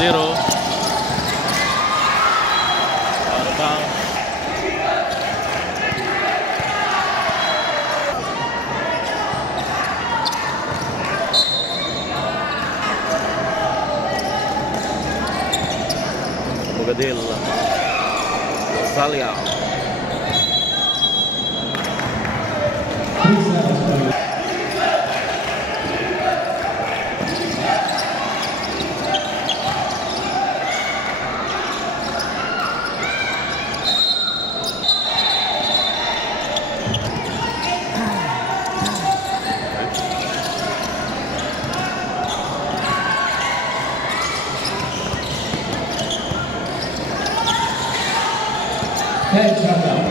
Zero. Out of bounds. Bogadil. Salia. Head shot out.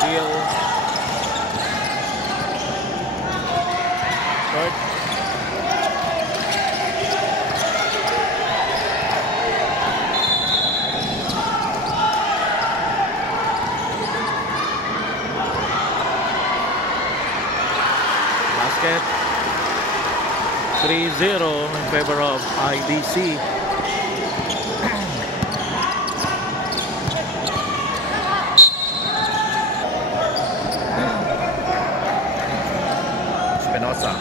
Deal. Short. Basket. 3-0 in favor of IDC. Espinosa.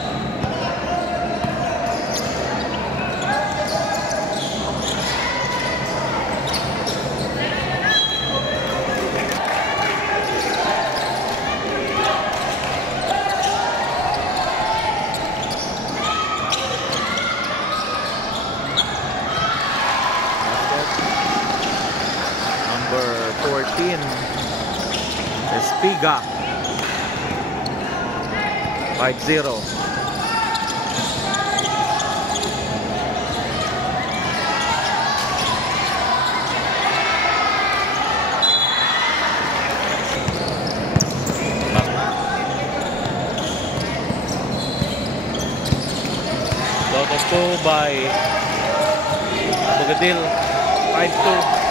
Number 14, Espiga. 5-0. Lotus 2 by Bogadil. 5-2.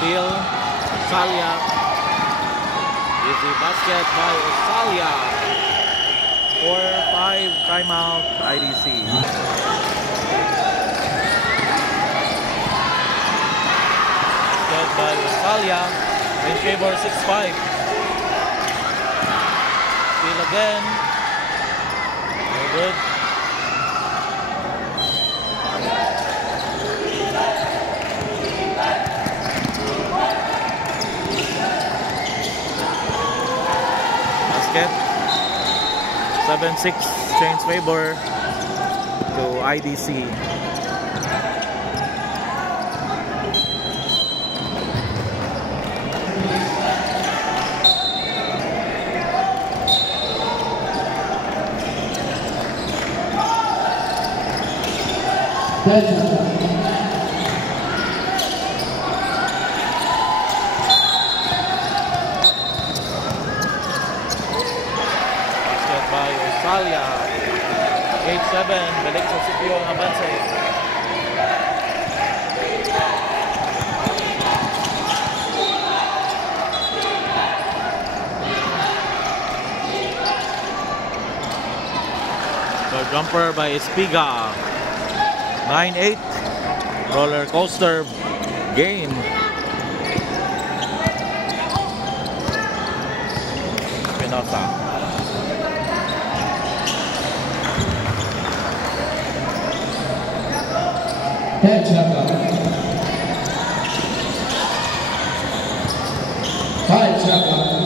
Steal, Salia. Easy basket by Salia. 4-5 timeout IDC. Set by Salia. In favor 6-5. Steal again. No good. Basket. 7-6 change favor to IDC. Basket by Salia. 8-7. Balik sa Scipio ang abanse. So jumper by Espiga. 9-8. Roller coaster game. Espinosa. Head shot out. 5 shot out.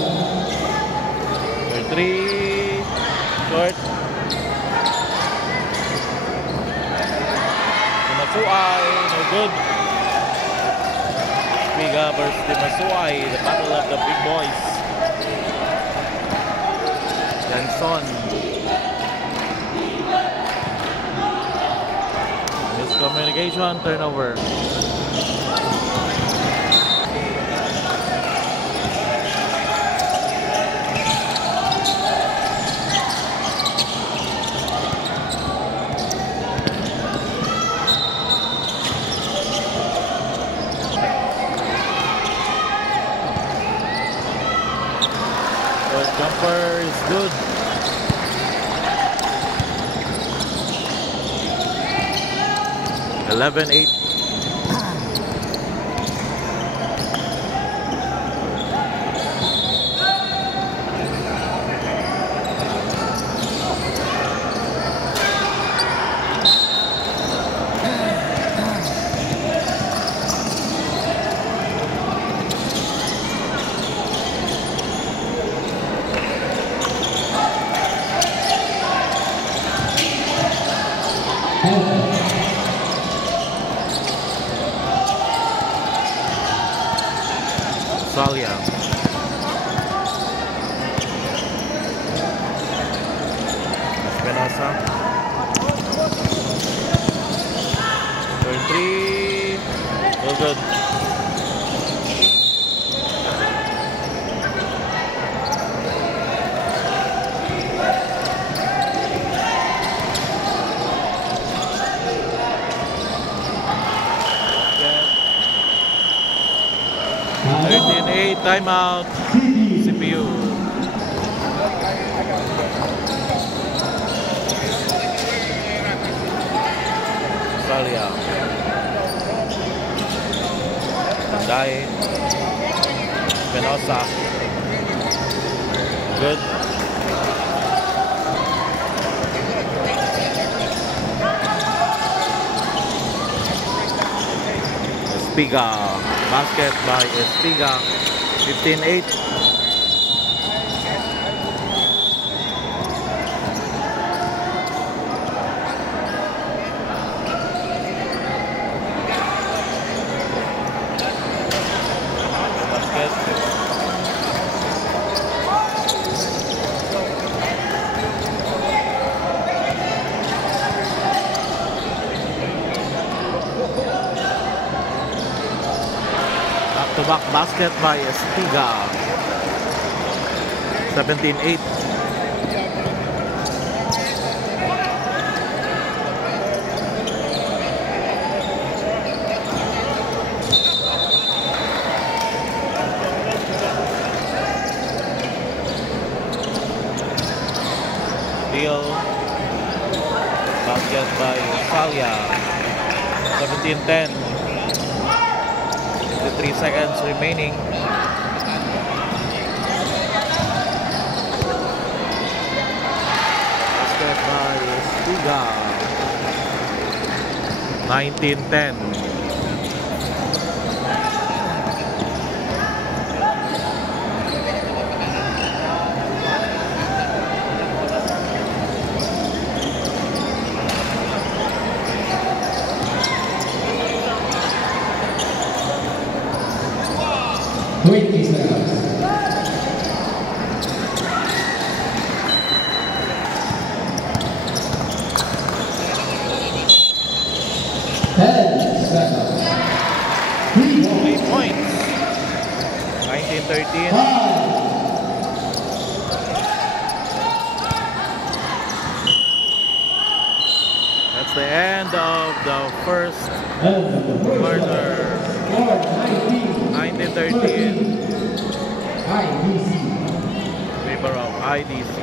3 short. Dimasuay, no good. Espiga versus Dimasuay, the battle of the big boys. Janson. Disqualification, turnover. First jumper is good. 11-8. Salia. Espinosa. Turn 3. All good. Okay. 13-8, timeout. CPU. Salia. Dai. Espinosa. Good. Espiga. Basket by Espiga. 15-8. Basket. Back-to-back basket by Espiga. 17-8. Steal. Basket by Salia. 17-10. 3 seconds remaining. Basket by Espiga. 19-10. Points. 19-13. That's the end of the first quarter. 19-13. IDC. Favor of IDC.